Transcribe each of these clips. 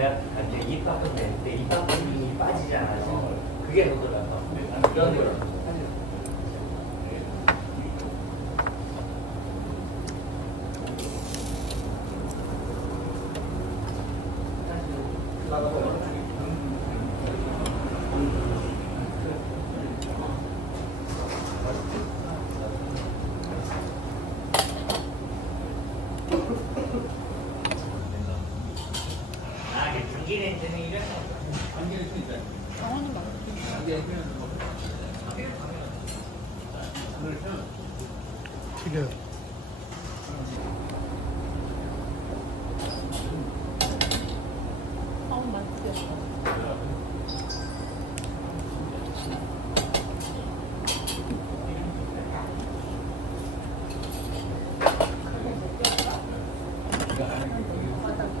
내가 이제 입 바쁜데 내입 바쁨이 빠지지 않아서 그게 너더라고. 그런 거라고 아, 이게 전기 렌즈는 이런 정원은 맞지? 튀겨. 정원 맞지? 아, 이게 전기 렌즈는 이런 정원은 맞지?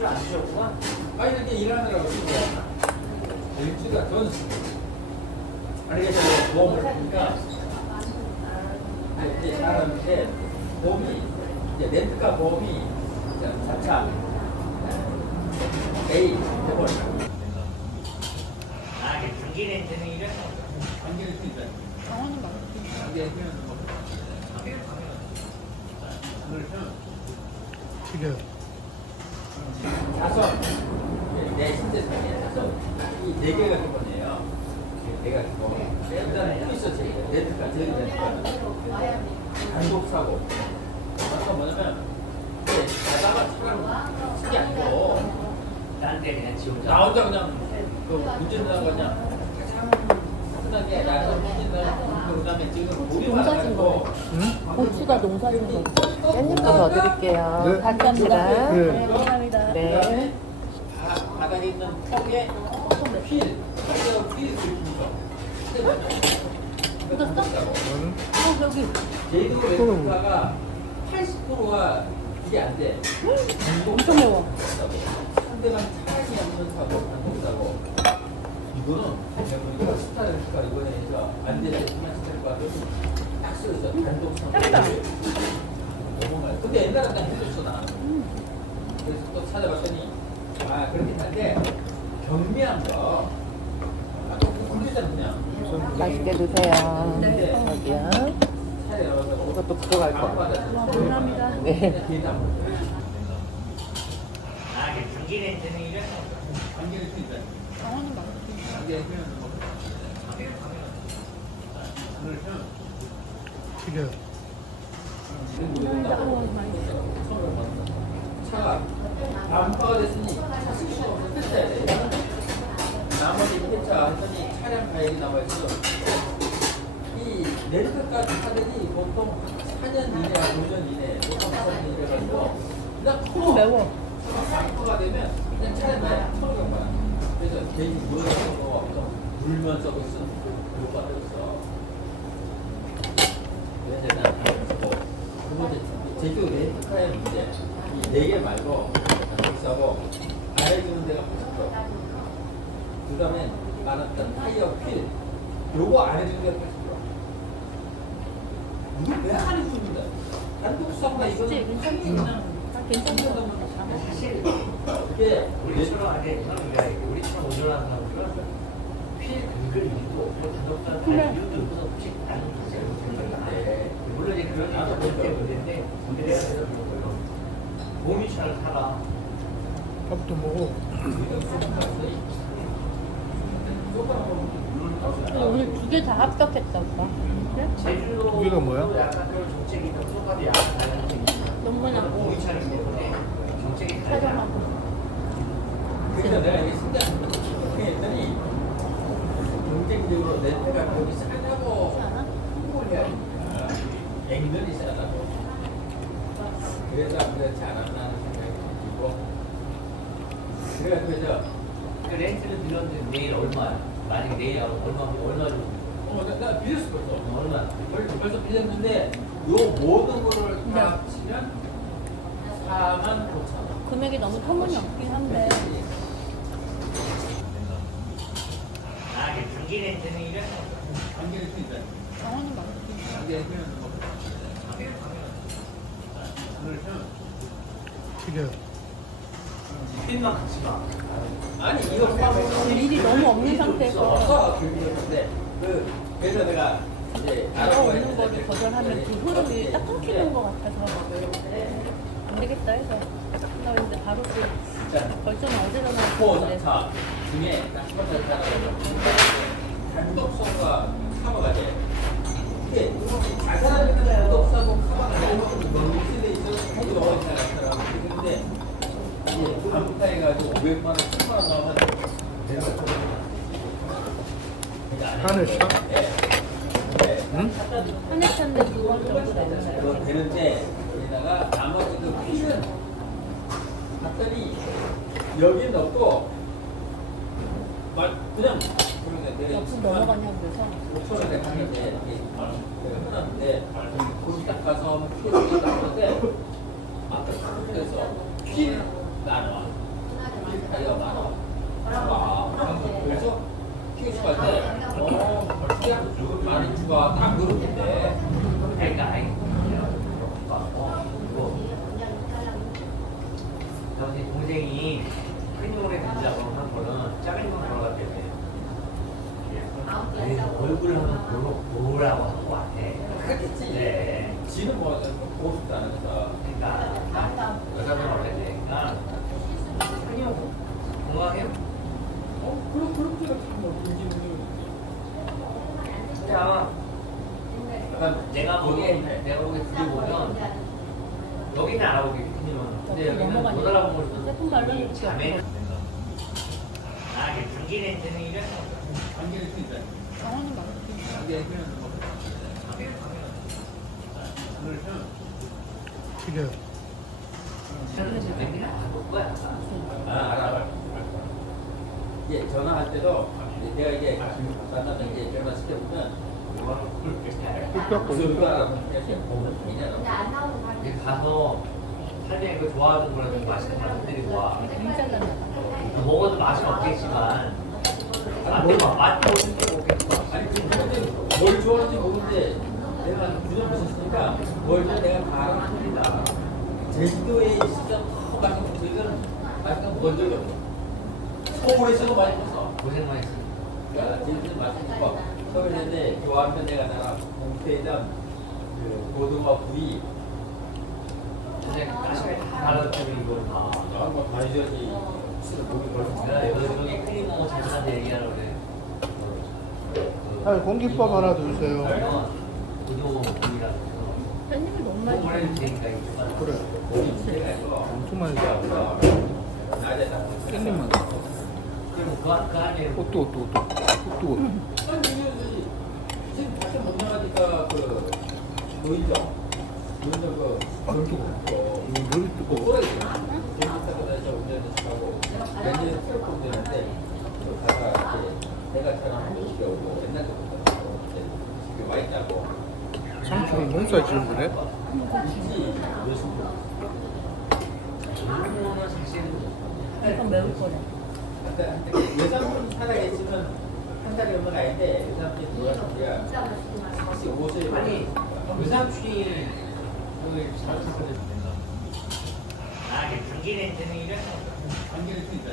술안 드셨구나? 아니 이렇게 일하느라고 일주가 돈 아니 그래서 보험을 하니까 이제 사람인데 보험이 이제 렌트카 보험이 이제 자차 A 대본 아, 이게 전기 렌즈는 이런 정원은 맞지? 튀겨. 자선 내 신재산에 자선 이 네 개가 기본이에요. 내가 기본. 일단은 또 있어 제 렌트카 제일 렌트카 단독 사고. 아까 뭐냐면 이제 자다가 차가 스키 아니고 딴데 그냥 지 혼자 나 혼자 그냥 그 그냥 가장 편하게 나서 운전하고 그다음에 지금 우리 농사진 거. 응? 고추가 농사진 거. 깻잎도 더 드릴게요. 네. 감사합니다. 네. 감사합니다. 네. 바- 바닥에 있는 턱에 필, 턱에 필 묻었어? 나는 어, 여기. 제이도 렌트카가 80%가 이게 안 돼. 엄청 매워. 상대방 차량이 없는 사고, 단독 사고. 이거는 내가 보니까 스타 렌트카 이번에 해서 안 돼. 정말 스타 렌트카 딱 쓰여서 단독 사고. 해보자. 너무 많아. 근데 옛날에 나 해줬어 나. 그래서 또 찾아봤더니 아 그렇긴 한데 경미한 거. 아. 맛있게 드세요. 네. 여기요. 차에 열어서 이것도 들어갈 거. 감사합니다. 네. 아, 관계를 쓰니까 정원은 맞지? 관계 표현은 뭐 튀겨. 차가 난파가 됐으니 없어 뜯어야 돼. 나 나머지 폐차 했더니 차량 가액이 나와있어. 이 렌트카 차들이 보통 4년 이내, 5년 이내, 보통 4년 이내 가지고 그냥 좀 매워. 가 되면 그냥 차량 가액 처리가 봐. 그래서 괜히 물어서 물면서도 쓰는 그런 거 들었어. 그래서 난 근데 제주 렌트카의 문제 이 네 개 말고 비싸고 알려주는 데가 없어. 그 다음에 말했던 타이어 휠 요거 안 해주는 데가 없어. 이거 왜안 해줍니다. 단독 진짜 이거는 괜찮아. 사실 이게 우리처럼 저는 우리처럼 운전하는 사람들은 필 근근 이유도 없고 단독사는 그래. 이유도 없어서 혹시 나는 생각인데 물론 이제 그런 일도 그런 거예요. 몸이 잘 살아. 밥도 먹어. 오늘 두개 다 합격했다, 오빠. 그래? 제주도 뭐야? 다른 게 있고 너무나. 촬영하고. 그래서 내가 이게 했더니 경쟁적으로 거기 싸다고? 홍보를 싸다고 생각이 들고 그 렌트를 들었는데 내일 얼마야? 만약에 내일 얼마 얼마 정도? 어, 나, 나 빌렸어 벌써 얼마? 벌- 벌써 빌렸는데 요 모든 거를 다 합치면 4만 5천 원 금액이 너무 터무니없긴 한데. 아, 그 단기 렌트는 이래? 관계를 쓰니까 정원은 막. 관계를 쓰면 뭐 튀겨. 필만 같이 봐. 아니 이거 포함해서 일이 너무 없는 상태에서 없어 그런데 그 그래서 내가 이제 내가 오는 거를 거절하면 그 흐름이 딱 끊기는 것 같아서 안 되겠다 해서 나 근데 바로 그 결정을 어제 전화했는데 포자차 중에 딱첫 번째 사람은 단독성과 카바가 돼. 이게 잘 살아있는 단독성하고 카바가 돼. 미스에 있어서 거기 넣어 있잖아. 근데 이게 반부터 해가지고 500만 원, 1000만 원 나오면 내가 하늘차? 응? 한해차인데 두번 정도 되는 그거 거야. 되는데 거기다가 나머지 그 피는 봤더니 여기 넣고 말 그냥 그러는데 몇분 넘어가냐고 그래서? 5천 원에 갔는데 흔한데 거기 딱 가서 피를 땄는데 아까 그래서 피 나눠. 피 타이가 나눠. 아 그래서 피 추가할 때어 그냥 많이 추가 딱 그러는데. 그러니까 아이. 어, 이거. 저기 동생이 큰 노래 듣자고 한 거는 작은 거 보러 갔대요. 그래서 얼굴 한번 보러 보라고 한거 같아. 그렇겠지 네. 지는 뭐 보고 싶지 않으면서 그러니까 여자분 원래 되니까 건강해요? 어 그럼 그렇게 뭐 김지훈이 자, 약간 내가 보기에 내가 보기에 둘이 보면 여기는 알아보기 제품 발라놓기 자매. 없고 아, 이게 막. 뭐 튀겨. 안볼 거야. 아, 알아, 전화할 때도 내가 이제 전화 시켜 보면 뚝딱 이렇게 되잖아. 이제 가서 살짝 그 좋아하는 거라도 맛있는 거 만들고 와. 먹어도 맛은 없겠지만 막 맛도 없게 먹겠어. 아니 근데 뭘 좋아하는지 모르는데 내가 그냥 있었으니까 뭘 좋아 내가 다 알아서 틀리다. 제주도에 있으면 더 맛있는 거 이거는 맛있는 거본 적이 없어. 서울에서도 맛있었어. 고생 많이 했어. 그러니까 제주도 맛있고 서울인데 교환편 내가 나가 공태장 그 고등어 구이 아, 공깃밥 하나 주세요. 구이라고 해서 깻잎을 너무 많이 그래. 엄청 많이 줘. 깻잎만. 옷도 옷도 옷도 옷도 옷. 아, 전기 뜨거워. 거 이거 머리 뜨거워. 삼촌은 농사 지은 거네? 이건 매울 한때 외삼촌 살아계시면 한 달이 얼마나 아닌데 외삼촌이 그 잘못을 아 맛있지. 안경을 쓰면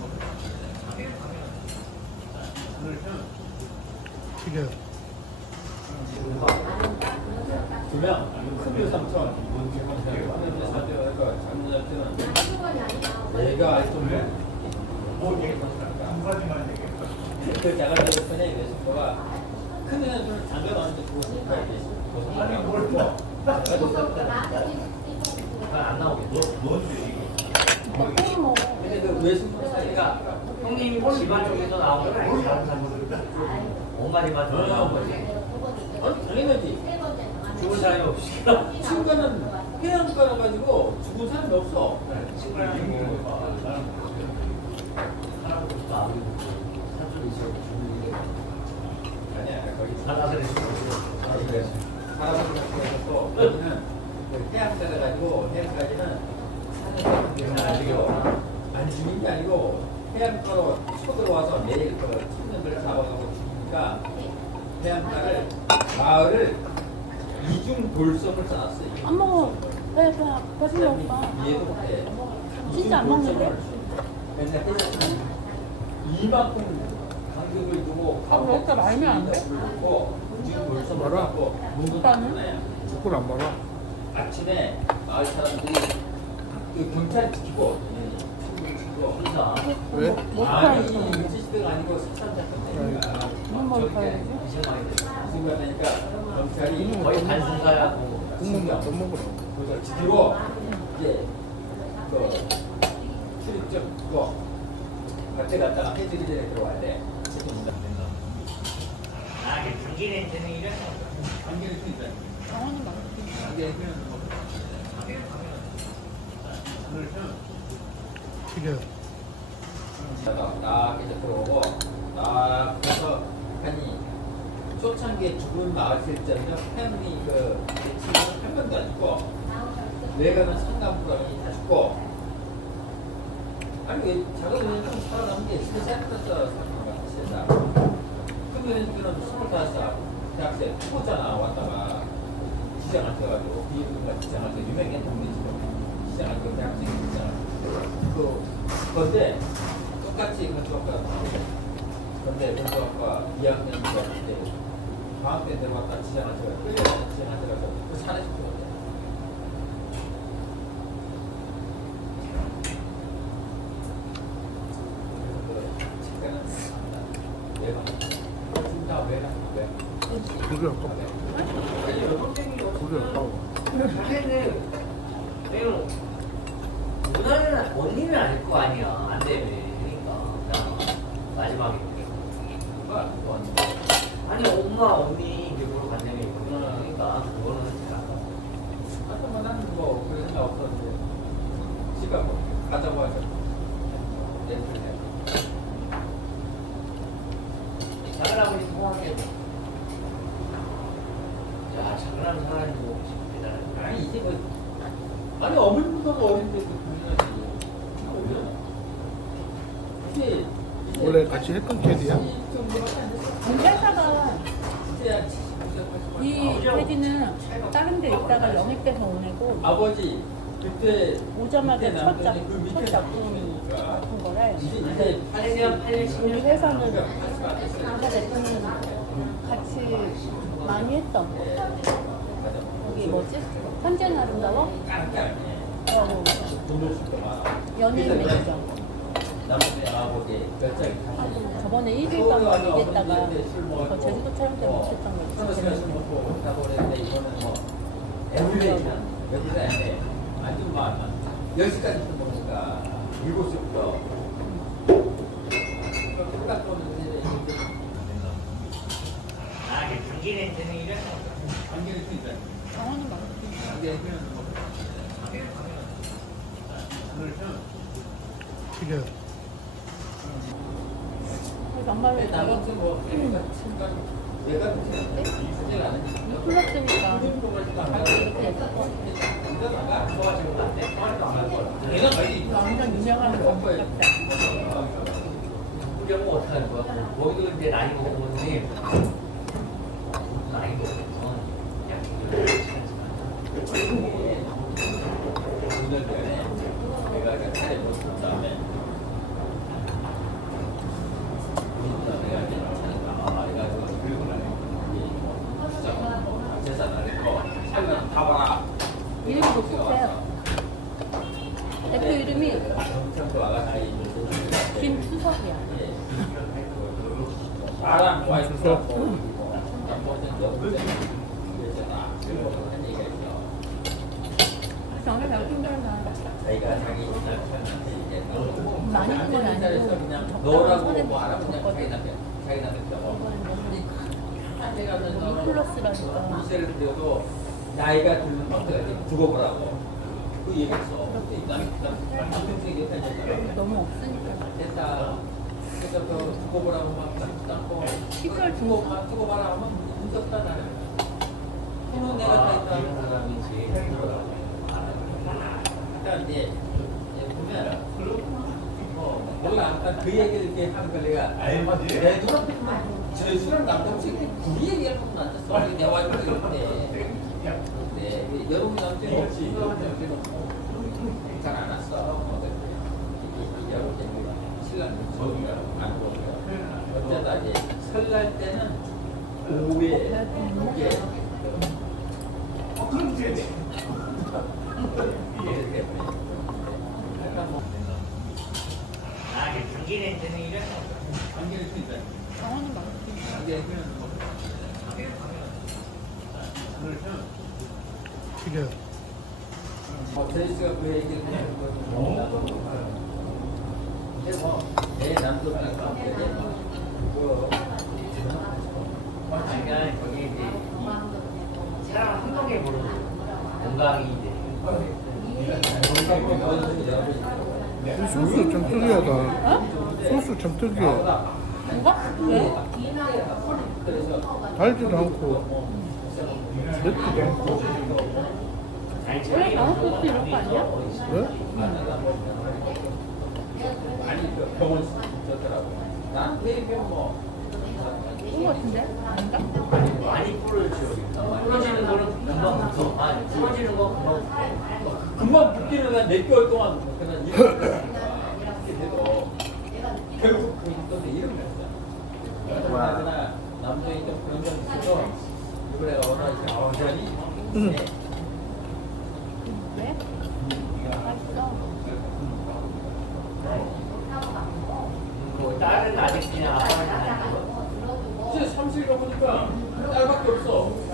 뭐 튀겨. 두명 그 데서는 외숙모가 큰 애는 장가 나왔는데 그거 생각해 아니 뭘 봐. 그건 안 떡볶이 먹어. 근데 그 외숙모 사이가 그러니까 형님 집안 쪽에서 나온 건 아니지 다른 사람들 엄마집안 쪽에서 나온 거지 아니 당연하지 죽은 사람이 없이 친구는 해안가라 가지고 죽은 사람이 없어 친구랑 사촌이 있어 아니야 거기 살아서 할아버 여기는 그 해안가라 가지고 해안까지는 아니고 안 죽인 게 아니고 해안가로 쳐들어와서 매일 그 청년들을 잡아가고 죽이니까 해안가를 마을을 이중 돌섬을 쌓았어요. 안 먹어. 왜 그냥 배불러 오빠. 이해도 못해. 진짜 안 먹는데? 근데 해산은 이만큼 간격을 두고 아, 왜 이렇게 말면 안 돼? 쌓고 문도 오빠는? 죽을 안 말아. 아침에 마을 사람들이 그 경찰 지키고 친구를 지키고 진짜 왜? 못 아니 팔고. 일제 시대가 아니고 사천 사건이니까 한번 많이 됐어 무슨 거냐니까 경찰이 거의 단순가야 국물만 더 먹으라. 그걸 지키고 이제 그 출입증 그거 밭에 갔다가 해들이 전에 들어와야 돼 책임진다 아 이게 분기 렌즈는 이래서 튀겨. 딱 이제 들어오고 딱 그래서 초창기에 죽은 마을 실전은 팬이 그 친구는 한 명도 안 죽고 내가는 상담부감이 다 죽고. 아니 왜 작은 애는 살아남은 게 진짜 생각했어 사실 큰 애는 스물다섯 살 대학생 후보잖아 왔다가 지장한테 가지고 비행기가 지장한테 유명했는데 지금 지장한테 대학생이 있잖아 그 건데 똑같이 그 수학과 근데 그 수학과 2학년 수학 때 방학 때 들어갔다 지장한테 가 끌려가서 지장한테 가서 그 사례시켜 줬대 둘이 아깝다. 둘이 아까워. 사실은 내가 누나는 언니는 아닐 거 아니야 안 되면 그러니까 마지막에 아니 엄마 언니 이제 보러 간다며 그러니까 그거는 잘 나는 뭐 그런 생각 없었는데 지가 뭐 가자고 하죠 넷플릭스 작은아버지 통화해 야 작은아버지 사람이 뭐 아니 이제 뭐 아니 어머니보다 어린데 이제 원래 같이 했던 캐디야? 공대사가 이제 한 70, 80, 이 돼지는 다른 데 있다가 영입돼서 오내고 아버지 그때 오자마자 첫 남편이 작, 그첫 작품이 남편이니까 같은 거래. 이제 이제 8년 8년 우리 10년 회사는. 강사 대표는 같이 많이 했던 거 이 뭐지? 현재는 아름다워? 연예인 매니저. 저번에 일주일 동안 얘기했다가 저 제주도 촬영 때 못했던 거 여기까지 보니까 일곱 시부터 아, 이게 당기는 데는 이런 거. 당기는 데는 주막 10시까지 먹으니까 7시부터 장어는 맛있어. 튀겨. 정말로 네, 나머지 뭐 얘가 얘가 제일 안 해. 플러스니까 이렇게 얘가 많이 완전 유명한 거 같다. 우리 엄마 어떡하는 거야? 거기도 이제 나이 먹어보니 나이 먹으면 오늘 전에 내가 이렇게 차례 놓은 다음에 내가 이제 차례가 해가지고 교육을 안 해. 재산 안 했고 차례는 다 봐라. 이름이 똑같아요. 대표 이름이 경찰도 와가지고 김추석이야. 나랑 와이프가 뭐 뭐든 너무 그랬잖아. 그리고 한 얘기가 힘들나. 많이 아니고 너라고 뭐 알아 그냥 줬거든. 자기 남편 자기 남편 플러스라니까. 이세를 들여도 나이가 들면 어떻게 하지 두고 보라고. 그 얘기했어. 너무 없으니까. 됐다. 그래서 그 두고 보라고 막 땅고 시골 두고 막 두고 봐라 하면 무섭다 나는. 그러면 내가 다 있다. 사람이지 일단 이제 보면 어, 우리가 아까 그 얘기를 이렇게 하는 걸 내가 내 눈앞에만 저수랑 남동생이 그 얘기를 하고 앉았어. 내 와이프가 이런데. 근데 그 여러분 남편이 없지 잘안 왔어. 여러분 신랑 저기가 안 보고요 어쩌다 이제 설날 때는 오후에 이렇게 약간 뭐 아 이게 전기 냄새는 이래 안개를 핀다. 장어는 맛있어. 안개 피면 뭐 튀겨. 어, 제이스가 그 얘기를 하는 거 나도 근데 뭐내 남편이니까 그 그러니까 거기 이제 사람 한 명에 모르는 건강이 이제 소스 좀 특이하다. 소스 좀 특이해. 뭐가? 왜? 달지도 않고, 맵지도 않고. 원래 장어 소스 이런 거 아니야? 왜? 아니 그 병원 저더라고 난 대병 뭐 그런 거 같은데? 아닌가? 많이 부러지죠 부러지는 거는 금방 붙어. 아 부러지는 거 금방 금방 붙기는 한몇 개월 동안 그냥 이렇게 돼도 결국 그 인터넷 이름 냈어. 그러나 남자이 좀 그런 점 있어서 이걸 내가 원하지 아우자니 응. 왜? 맛있어. 뭐 딸은 아직 그냥 아빠는 아니고 이제 삼실 가보니까 딸밖에 없어. 정규직이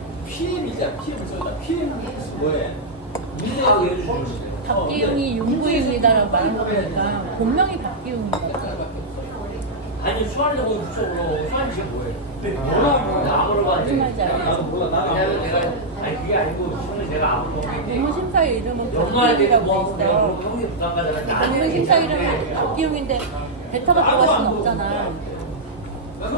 PM이자 PM을 써다. 예를 들면 박기웅이 윤구입니다라고 말한 거 보니까 본명이 박기웅인 거야. 아니 수환이 거기 붙여 그럼 수환이 지금 뭐해? 몰라 몰라 아무로 봐 무슨 말인지 알겠어. 나도 몰라. 나도 왜냐면 내가 아니 그게 아니고 수환이 내가 보기 본문 심사 이름은 때도 뭐 박기웅이라고 돼 내가 있어. 형이 부담 가잖아 본문 심사 이름은 박기웅인데 베타가 들어갈 순 없잖아.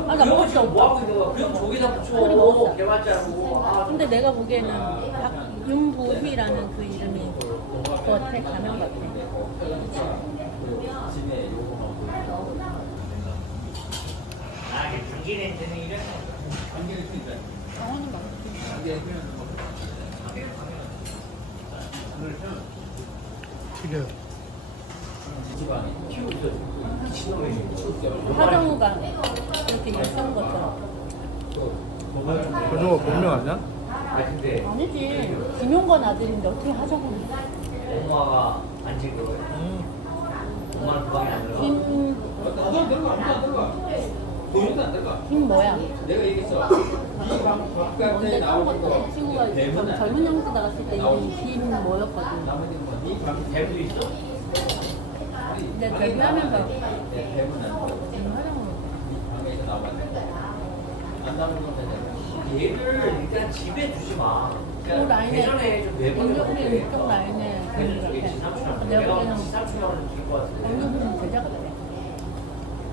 아, 나 먹을 수 없다. 뭐 하고 있는 거야 그냥 저기다 붙여 우리 먹었어. 개발자고 아, 근데 내가 보기에는 박윤구희라는 그 이름이 겉에 가면 같아. 아 이게 전기 냄새는 이래 안개를 핀다 장어는 맛있어. 안개 피면 뭐 튀겨. 집안에 키우죠 키우죠 하정우가 이렇게 열성 것처럼. 그거 본명 아니야? 아 아니지. 김용건 아들인데 어떻게 하자고. 엄마가 안 찍은 거예요? 엄마는 그 방에 안 들어가? 김, 뭐야? 내가 얘기했어. 이 바깥에 언제 딴 것도 거. 친구가 대문은 젊은 형수 나갔을 때김 뭐였거든. 뭐, 이 방, 대부도 있어? 근데 네. 얘를 일단 집에 두지 마. 그 그러니까 라인에 대전에 좀? 이쪽 라인에 대전 쪽에 지삼촌 내가 보기에는 지삼촌이라고 줄것 같은데. 인력은 제자가 돼.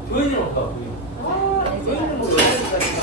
도현이는 없다. 도현. 도현이는 뭐 여기까지